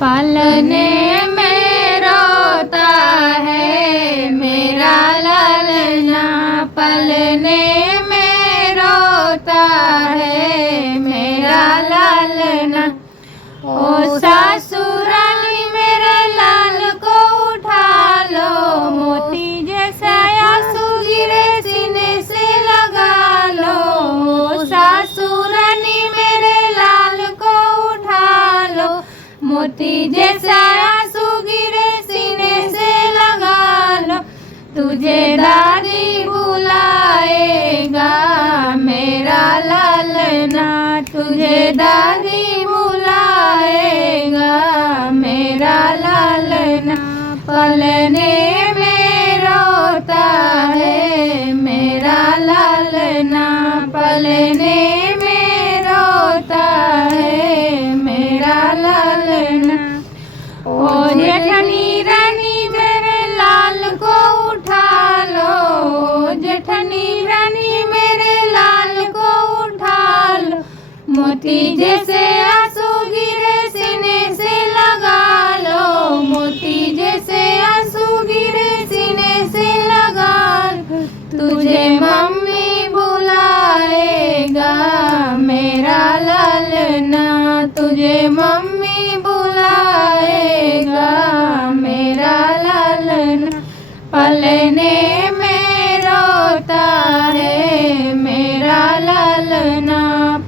पालने में रोता है मेरा लालना, पालने में रोता है मेरा लालना। ओ सासुरानी मेरे लाल को उठा लो, मोती जैसा आंसू गिरे सीने से लगा लो। ओ सासुरानी मेरे लाल को उठा लो, मोती जैसा आंसू गिरे सीने से लगा लो। तुझे दादी बुलाएगा मेरा लालना, तुझे दादी बुलाएगा मेरा लालना। पलने में रोता है मेरा लालना, पलने में रोता है मेरा लालना। ओ जेठनी रानी मेरे लाल को उठा लो, जेठनी रानी मेरे लाल को उठा लो। मोती जैसे आंसू गिरे सीने से लगा लो, मोती जैसे आंसू गिरे सीने से लगा लो। तुझे मम्मी बुलाएगा मेरा लालना, तुझे मम्मी बुलाएगा मेरा लालना। पलने में रोता है मेरा लालना,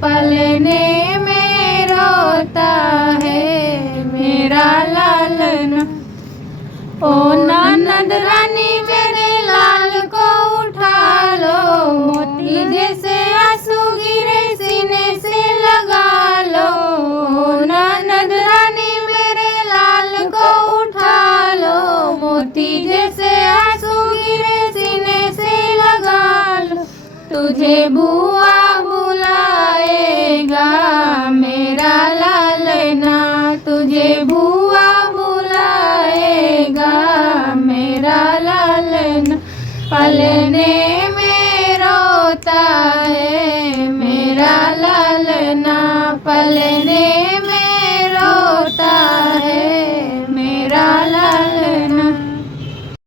पलने में रोता है मेरा लालना। ओ ननद रानी मेरे लाल को उठा लो, मोती जैसे आंसू गिरे सीने से लगा लो। ओ ननद रानी मेरे लाल को उठा लो, मोती जैसे आंसू गिरे सीने से लगा लो। तुझे